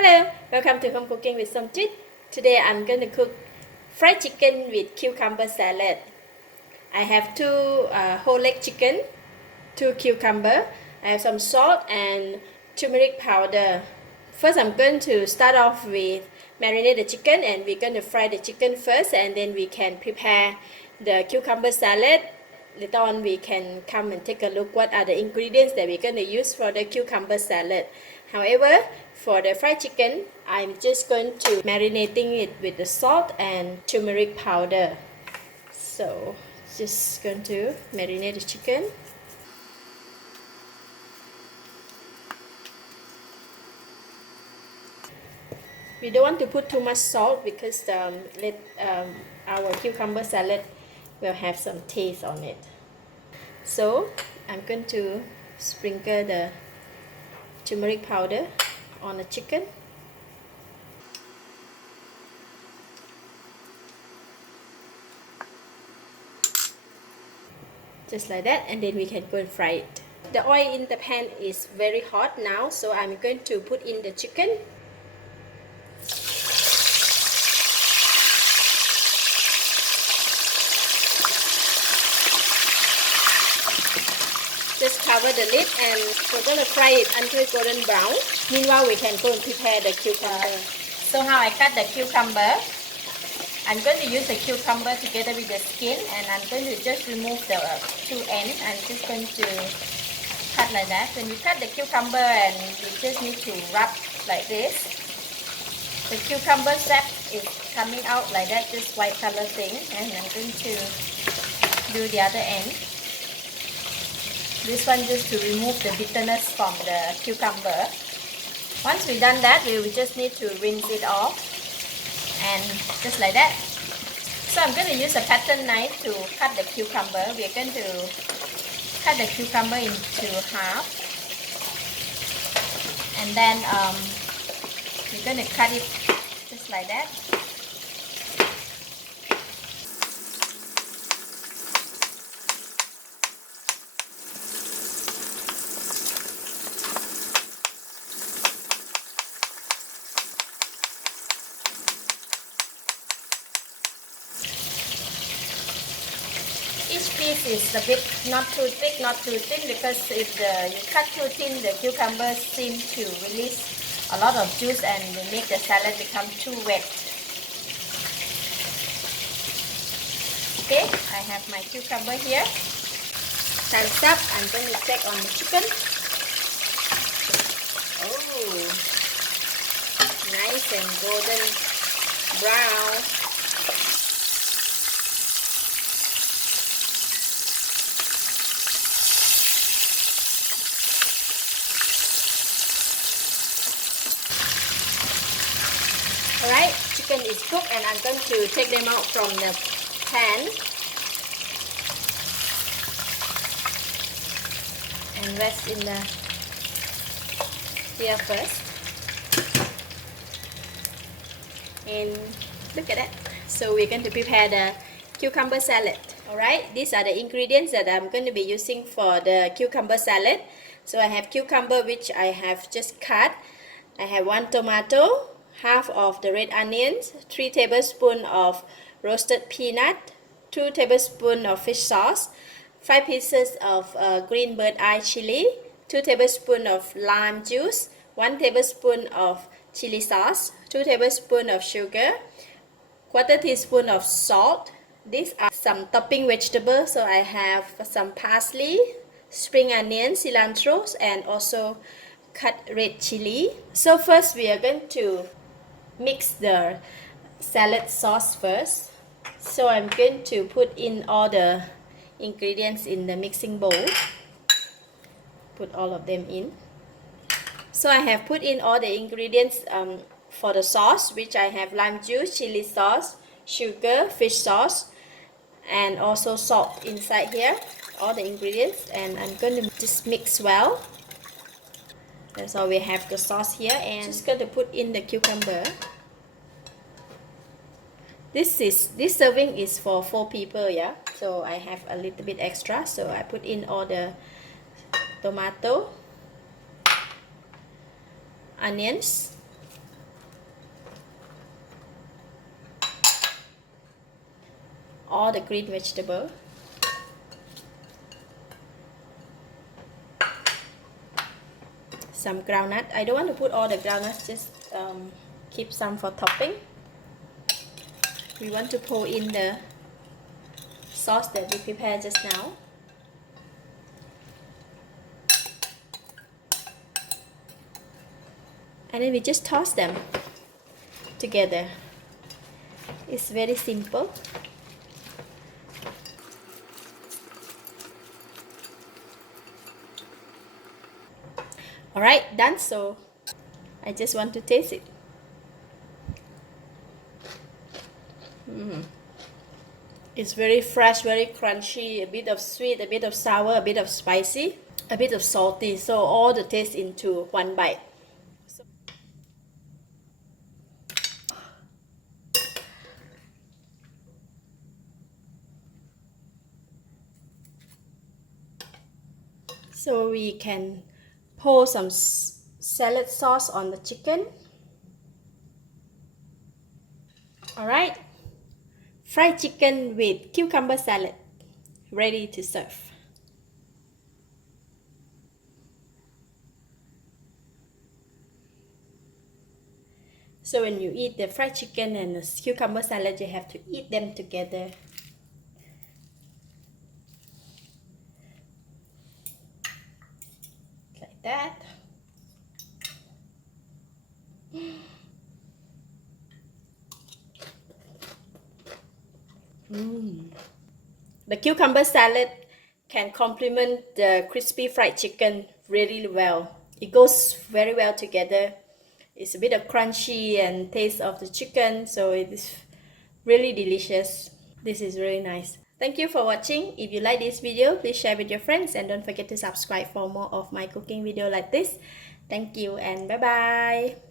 Hello, welcome to Home Cooking with Somjit. Today I'm going to cook fried chicken with cucumber salad. I have two whole leg chicken, two cucumber. I have some salt and turmeric powder. First I'm going to start off with marinate the chicken, and we're going to fry the chicken first, and then we can prepare the cucumber salad. Later on we can come and take a look what are the ingredients that we're going to use for the cucumber salad. However, for the fried chicken, I'm just going to marinating it with the salt and turmeric powder. So, just going to marinate the chicken. We don't want to put too much salt because our cucumber salad will have some taste on it. So, I'm going to sprinkle the turmeric powder on the chicken. Just like that, and then we can go and fry it. The oil in the pan is very hot now, so I'm going to put in the chicken. Just cover the lid and we're going to fry it until golden brown. Meanwhile, we can go and prepare the cucumber. So how I cut the cucumber, I'm going to use the cucumber together with the skin, and I'm going to just remove the two ends. I'm just going to cut like that. When you cut the cucumber, and you just need to rub like this. The cucumber sap is coming out like that, this white color thing, and I'm going to do the other end. This one just to remove the bitterness from the cucumber. Once we've done that, we will just need to rinse it off, and just like that. So I'm going to use a pattern knife to cut the cucumber. We're going to cut the cucumber into half, and then we're going to cut it just like that. Each piece is a bit not too thick, not too thin, because if you cut too thin, the cucumbers seem to release a lot of juice and will make the salad become too wet. Okay, I have my cucumber here. Time's up. I'm going to check on the chicken. Oh, nice and golden brown. Alright, chicken is cooked, and I'm going to take them out from the pan and rest in the here first. And look at that. So we're going to prepare the cucumber salad. Alright, these are the ingredients that I'm going to be using for the cucumber salad. So I have cucumber, which I have just cut. I have 1 tomato, half of the red onions, 3 tablespoons of roasted peanut, 2 tablespoons of fish sauce, 5 pieces of green bird eye chili, 2 tablespoons of lime juice, 1 tablespoon of chili sauce, 2 tablespoons of sugar, 1/4 teaspoon of salt. These are some topping vegetables, so I have some parsley, spring onion, cilantro, and also cut red chili. So first we are going to mix the salad sauce first. So I'm going to put in all the ingredients in the mixing bowl. Put all of them in. So I have put in all the ingredients for the sauce, which I have lime juice, chili sauce, sugar, fish sauce, and also salt inside here. All the ingredients, and I'm going to just mix well. That's all. We have the sauce here, and just going to put in the cucumber. This serving is for 4 people, yeah. So I have a little bit extra, so I put in all the tomato, onions, all the green vegetable. Some groundnut. I don't want to put all the groundnuts, just keep some for topping. We want to pour in the sauce that we prepared just now. And then we just toss them together. It's very simple. Alright, done. So I just want to taste it. It's very fresh, very crunchy, a bit of sweet, a bit of sour, a bit of spicy, a bit of salty, so all the taste into one bite. So we can pour some salad sauce on the chicken. Alright, fried chicken with cucumber salad, ready to serve. So when you eat the fried chicken and the cucumber salad, you have to eat them together. Like that. The cucumber salad can complement the crispy fried chicken really well. It goes very well together. It's a bit of crunchy and taste of the chicken, so it is really delicious. This is really nice. Thank you for watching. If you like this video, please share with your friends and don't forget to subscribe for more of my cooking video like this. Thank you and bye bye.